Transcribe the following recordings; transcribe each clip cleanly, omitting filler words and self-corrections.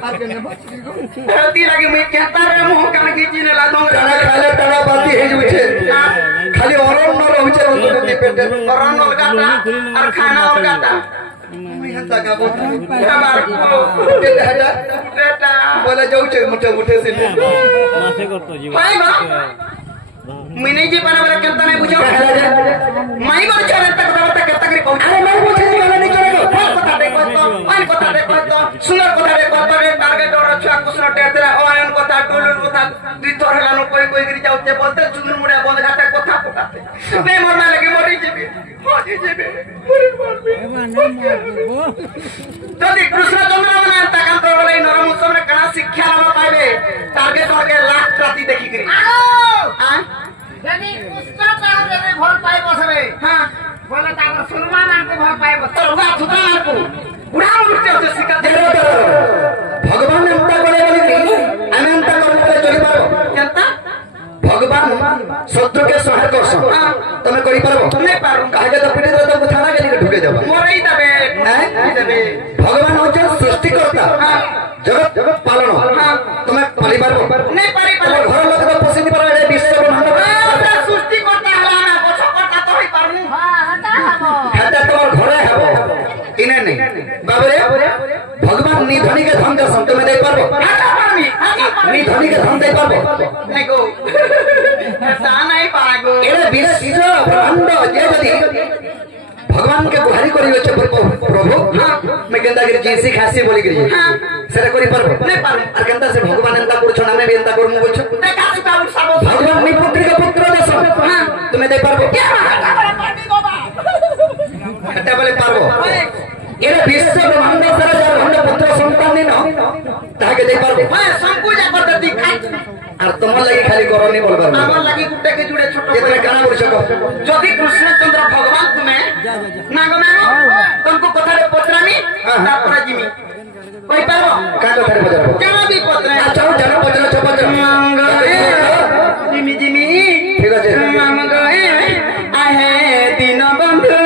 ती लगे मैं कहता रे मुंह कान खींची ने लादो खाले टाड़ा बाती हे जुचे खाली औरन न रहउचे ओते पेटे औरन अलगाता और खाना अलगाता मैं हंता का बोल हमार को बेटा बोले जाउचे मुठे मुठे से मासे करतो जीव भाई बा मैं नहीं जी पाना वाला कहता नहीं बुझो मैं बोल चले तक कहता करी पहुंच अरे मैं पूछे वाला नहीं चलेगा कथा देखो तो आई कथा देखो तो सुंदर कथा देखो तो रे टारगेट और अच्छा कुछ न टेतरा ओयन कथा टोलन कथा दितोर हलानो कोई कोई गिरी जाउते बोलते चुनु मुड़े बंद घाटा कथा पकाते मैं मरना लगे मरी जेबे हो जेबे मरी যদি কৃষ্ণচন্দ্র মানে তাকান তো বলে নরম উৎসবে কানা শিক্ষা লাভ পাইবে টার্গেট হগে লাখ রাতি দেখি করি হ্যাঁ যদি কৃষ্ণচন্দ্র রে ভর পাই বসবে হ্যাঁ বলে তার সুরমা মানকে ভর পাই বসবে তো ওয়া থুতা মানকো বুড়া উঠতে হচ্ছে শিক্ষা দেবে ভগবান এমতা বলে বলি আমি এমতা করলে চলি পারো কেনতা ভগবান শত্রুকে সহায় করছ তুমি করি পারো তুমি পারো কাজে তো পিড়ে তো থানা গেলি ঢুকে যাব মরেই যাবে হ্যাঁ দেবে ভগবান হচ্ছে সৃষ্টিকর্তা জগৎ জগৎ পালন তুমি পালি পারো নাই পারি পারো ঘর লোক তো পছন্দ পারো এই বিশ্ব ব্রহ্মাণ্ড সৃষ্টিকর্তা হলা না গছকর্তা তো হই পারু হ্যাঁ এটা হবো এটা তোমার ঘরে হবো ইনে নেই বাবরে ভগবান নিধনীকে ধন দেন তুমি দেই পারো নিধনীকে ধন দেই পারো নাই গো তা নাই পাগো এরে বিশ্ব ব্রহ্মাণ্ড যে যদি भगवान के बुहारी करी होचे प्रभु मैं केंदा गिर जीसी खासी बोली गिर सेरा करी पर नहीं पर और केंदा से भगवान एंता करछो ना मैं भी एंता करमु बोलछो भगवान नि पुत्री के पुत्र देसो तुम्हें दे पारबो हटा बोले पारबो एरे विश्व ब्रह्मांड सारा ब्रह्मांड पुत्र संतान न ताके दे पारबो हां संपूजा कर दती আর তোমার লাগি খালি করনি বলবা আমার লাগি গুটে কে জুড়ে ছোট যেতে কানা বলছো যদি কৃষ্ণচন্দ্র ভগবান তুমি না গো না तुमको কথারে পত্রামি তারপরে জিমি কই পারবো কা কথারে পত্রাবো জানা দি পত্রে আচ্ছা জানো পত্র ছপত্র মঙ্গলে জিমি জিমি ঠিক আছে মঙ্গলে আহে দিন বন্ধু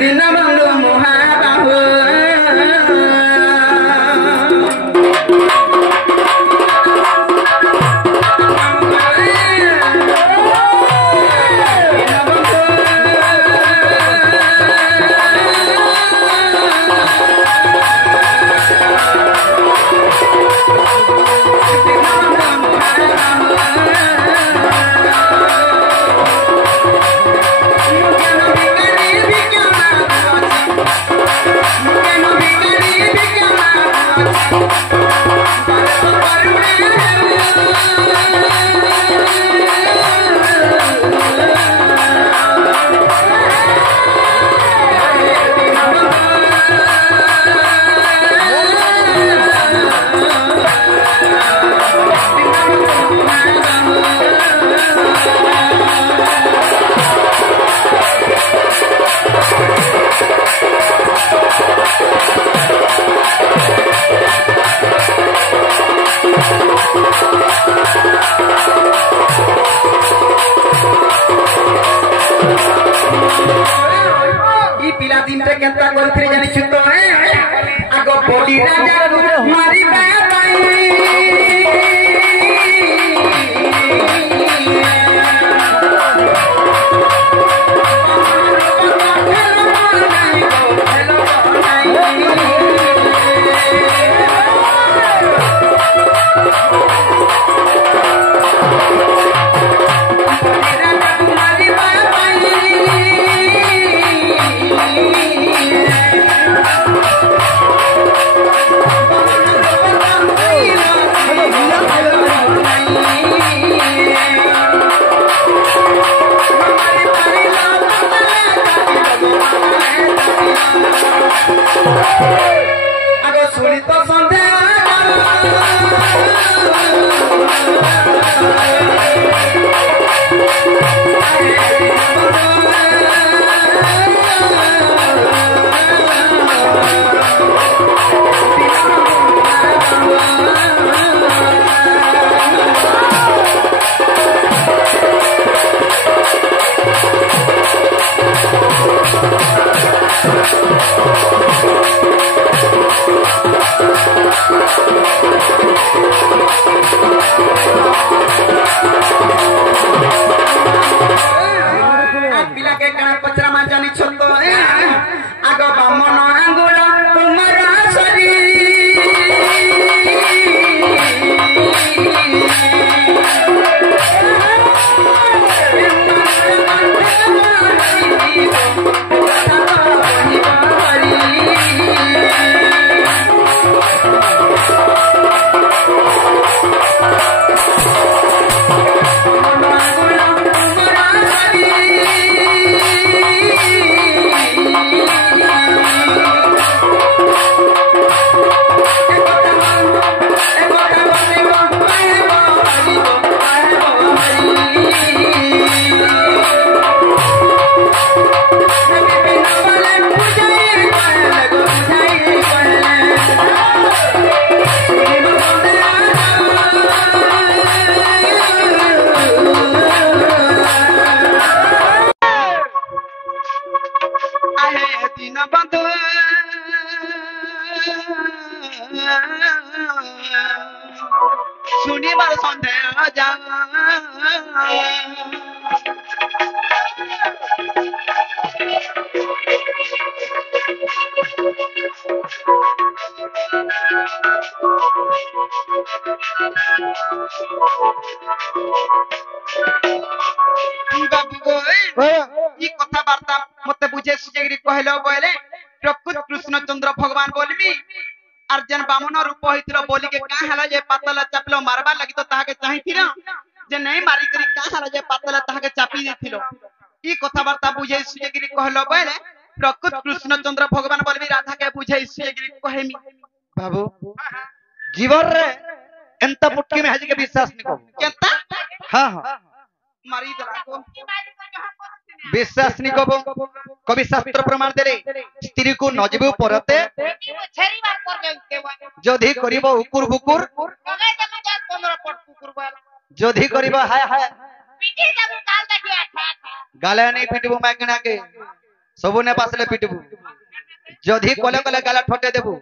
দিন বন্ধু মহাবাহু बामन अंगुल तुम्हारा सरी कथबार्ता मत बुझे कहल बोले प्रकृत कृष्ण चंद्र भगवान बोलमी और जन बामन रूप होइतिलो बोली के का हला जे पातला चापलो मारबा लगी तो ताके चाहिथिलो जे नहीं मारी करी का हला जे पातला ताके चापी देथिलो ई कथबार्ता बुझे कहल बोले प्रकृत कृष्ण चंद्र भगवान बोलमी राधा के बुझे कहेमी बाबू जीवन रे एंत पुटकी में हज के विश्वास निको केता हां हां मारी दला को विश्वास निको कवि शास्त्र प्रमाण देले स्त्री को नजबे परते जदि करिबो उकुर बुकुर जदि करिबो हाय हाय गाले नहीं पिटबो मागना के सबु ने पासले पिटबो जदि कले कले गाला ठटे देबो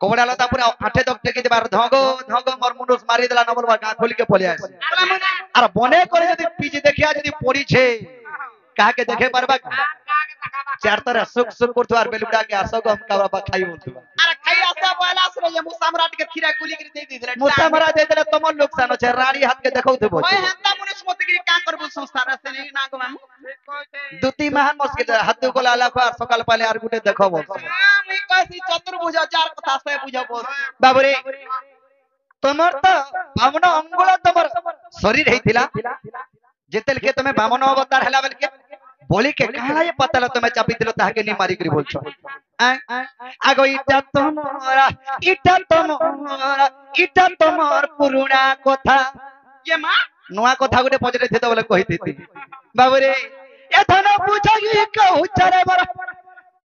कोबड़ा लता पूरा आठे दब टेके देबार धगो धगो मोर मुंडस मारी देला नंबर बा का खोल के पले आसे अरे बने करे यदि पीछे देखिया यदि पड़ी छे का के देखे परबा चार तरह सुख सुख करतुआर बेलुड़ा के आसो हम का बा खाई बोलतु अरे खाई आसा बोला से ये मुसामराट के खीरा कुली के दे दिले मुसामरा दे देले तमन नुकसान छे रानी हाथ के देखौ थे बोल ओए हंता मुनिस मोती का करबो संस्था से नहीं ना गमामु दुती महान मुश्किल हाथ को लाला को सकाल पहले आर गुटे देखो बोल मैं कैसी चतुर्भुज चार कथा से बुझा बोल बाबू रे तमर तो बामन अंगुल तमर शरीर हेतिला जेतेल के तमे बामन अवतार हला बेल के बोली के काला ये पतला तमे चापी दिलो ताके नी मारी करी बोलछो आगो इटा तमर पुरुना कथा ये मां नुआ कथा गुटे पजरे थे तो बोले कहि देती बाबू रे एथन पूछगी कहू चरे बर